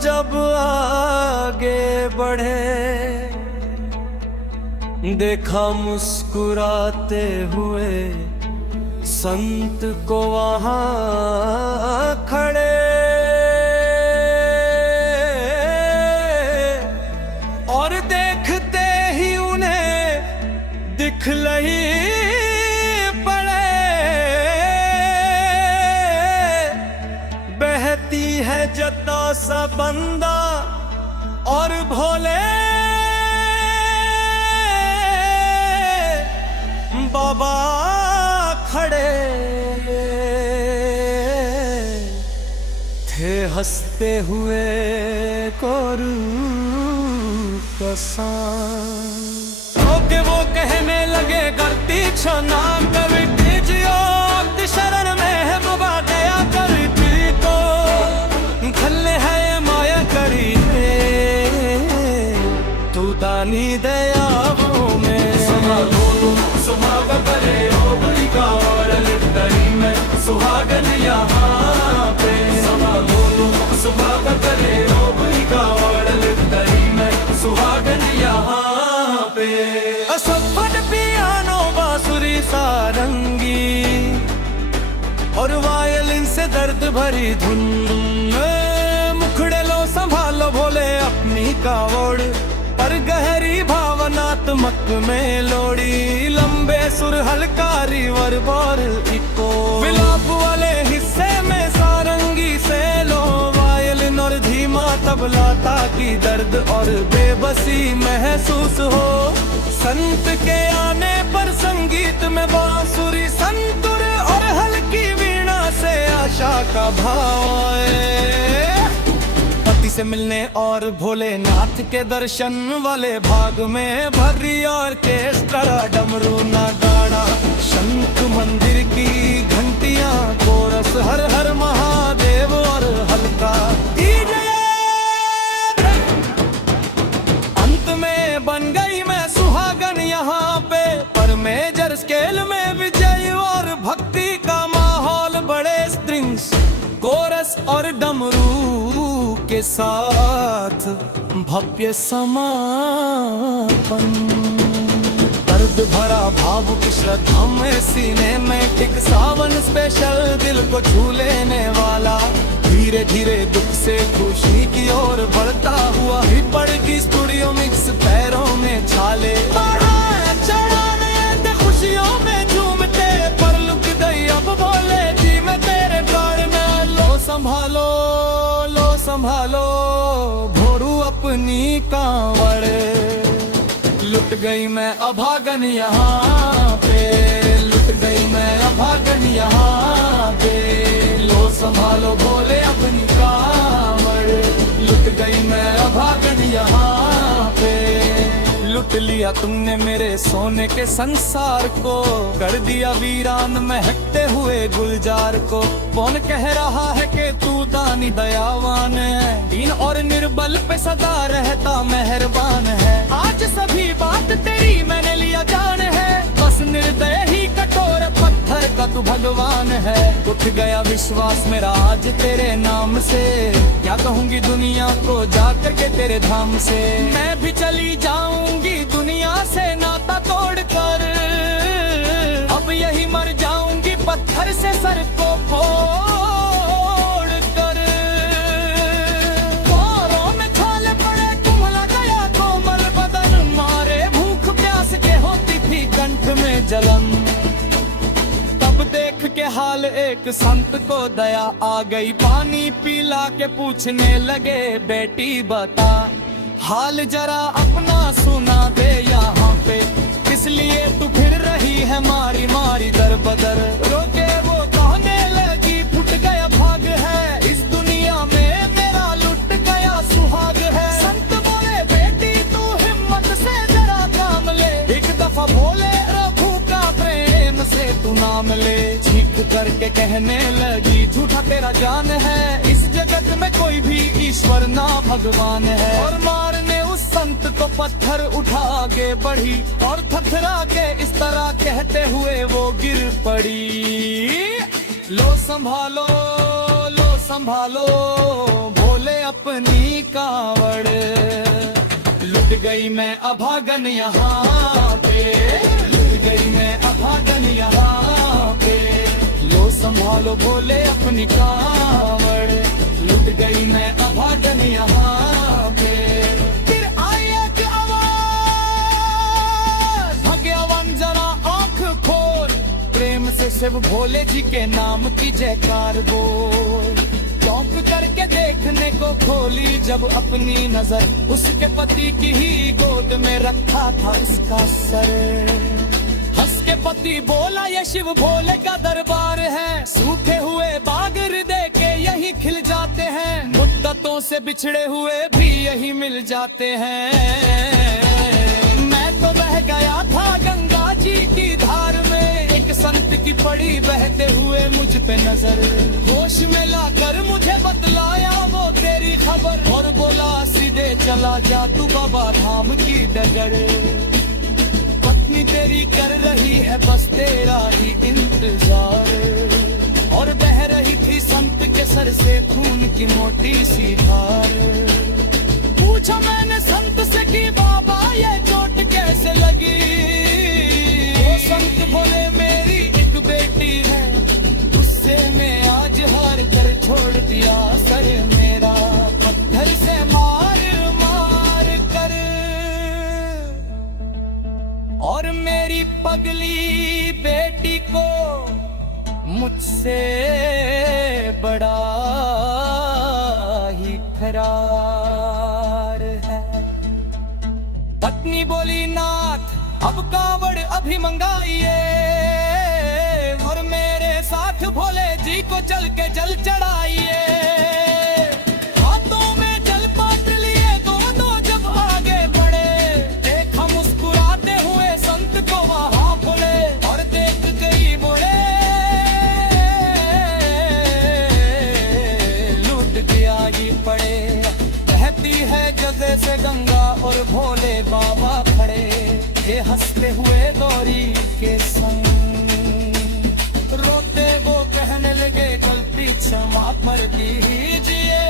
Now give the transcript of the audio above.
जब आगे बढ़े, देखा मुस्कुराते हुए संत को वहां खड़े, और देखते ही उन्हें दिखलाई पड़े, बहती है जता सा बंदा और भोले बाबा खड़े थे, हंसते हुए कोरू वो कहने लगे करती क्षमा कविटी जियो शरण में है बाबा दया करती तो खल्ले है माया करी तू दानी दया में करे ओ बुरी का और लिटरी में सुहागन यहाँ पे सुहाग करे ओ बुरी का और लिटरी में सुहागन यहाँ पे। असफट पियानो बांसुरी सारंगी और वायलिन से दर्द भरी धुन, मुखड़े लो संभालो भोले अपनी कावड़, पर गहरी भावनात्मक में लोड़ी, लंबे सुर हलकारी वरबार इको, विलाप वाले हिस्से में सारंगी से लो वायलिन और धीमा तबला, ताकि दर्द और बेबसी महसूस हो। संत के आने पर संगीत में बांसुरी संतुर और हल्की वीणा से आशा का भाव आए, से मिलने और भोलेनाथ के दर्शन वाले भाग में भरी ऑर्केस्ट्रा, डमरू नगाड़ा, शंख मंदिर की घंटियां, कोरस हर हर महादेव और हल्का डीजे। अंत में बन गई मैं सुहागन यहाँ पे, पर मेजर स्केल में विजय और भक्ति का माहौल, बड़े स्ट्रिंग्स कोरस और डमरू के साथ भव्य समापन, दर्द भरा भावुक श्रद्धा में सीने में टिक सावन स्पेशल, दिल को छू लेने वाला, धीरे धीरे दुख से खुशी की ओर बढ़ता हुआ ही पड़ती स्टूडियो मिक्स, पैरों में छाले चढ़ाने थे खुशियों में झूमते, पर लुक गई अब बोले जी मैं तेरे द्वार में, लो संभालो संभालो भोरू अपनी कांवड़, लुट गई मैं अभागन यहाँ पे, लुट गई मैं अभागन यहाँ पे, लो संभालो भोले अपनी कांवड़, लुट गई मैं अभागन यहाँ पे। लुट लिया तुमने मेरे सोने के संसार को, कर दिया वीरान महकते हुए गुलजार को, कौन कह रहा है कि तू दानी दयावान है, दीन और निर्बल पे सदा रहता मेहरबान है, आज सभी बात तेरी मैंने लिया जान है, बस निर्दय ही कठोर पत्थर का तू भगवान है, उठ गया विश्वास मेरा आज तेरे नाम से, क्या कहूँगी दुनिया को जाकर के तेरे धाम से, मैं भी चली जाऊंगी दुनिया से नाता तोड़कर, अब यही मर जाऊंगी पत्थर से सर को फोड़ कर, कोरों में छाले पड़े कुम्हला गया कोमल बदन, मारे भूख प्यास के होती थी कंठ में जलन, तब देख के हाल एक संत को दया आ गई, पानी पिला के पूछने लगे बेटी बता, हाल जरा अपना सुना दे यहाँ पे, इसलिए तू फिर रही है मारी मारी दर बदर, रोके वो कहने लगी फुट गया भाग है, इस दुनिया में मेरा लुट गया सुहाग है, संत बोले बेटी तू हिम्मत से जरा काम ले, एक दफा बोले प्रभु का प्रेम से तू नाम ले, चीख करके कहने लगी झूठा तेरा जान है, इस जगत में कोई भी ईश्वर ना भगवान है, और मारने उस संत को पत्थर उठा आगे बढ़ी, और थरथरा के इस तरह कहते हुए वो गिर पड़ी, लो संभालो भोले अपनी मैं अभागन यहाँ पे, लुट गई मैं अभागन यहाँ पे। लो संभालो भोले अपनी कांवड़, लुट गई मैं अभागन यहाँ पे। फिर आई एक आवाज, भगवान जरा आंख खोल, प्रेम से शिव भोले जी के नाम की जयकार बोल। चौंक करके देखने को खोली जब अपनी नजर, उसके पति की ही गोद में रखा था उसका सर। हंस के पति बोला ये शिव भोले का दरबार है, सूखे हुए बाग हृदय के यही खिल जाते हैं, मुद्दतों से बिछड़े हुए भी यही मिल जाते हैं। मैं तो बह गया था गंगा जी की धार में, एक संत की पड़ी बहते हुए मुझ पे नजर। होश में लाकर मुझे बतलाया वो तेरी खबर, और बोला सीधे चला जा तू बाबा धाम की डगर। पत्नी तेरी कर रही है बस तेरा ही इंतजार, और बह रही थी संत के सर से खून की मोटी सी धार। पूछा मैंने संत से कि बाबा ये चोट कैसे लगी, वो संत बोले मेरी एक बेटी है, उससे मैं आज हार कर छोड़ दिया सर मेरा, पत्थर से मार मार कर। और मेरी पगली बेटी को मुझसे बड़ा ही करार है। पत्नी बोली नाथ अब कांवड़ अभी मंगाइए, और मेरे साथ भोले जी को चल के जल चढ़ाइए। हाथों में जल पात्र लिए दोनों जब आगे बढ़े, देखा मुस्कुराते हुए संत को वहां बोले, और देख गई बोले लूट गया ही पड़े। बहती है जगह से गंगा और भोले बाबा खड़े, ये हंसते हुए गौरी के संग। रोते वो कहने लगे गलती क्षमा कर दीजिए,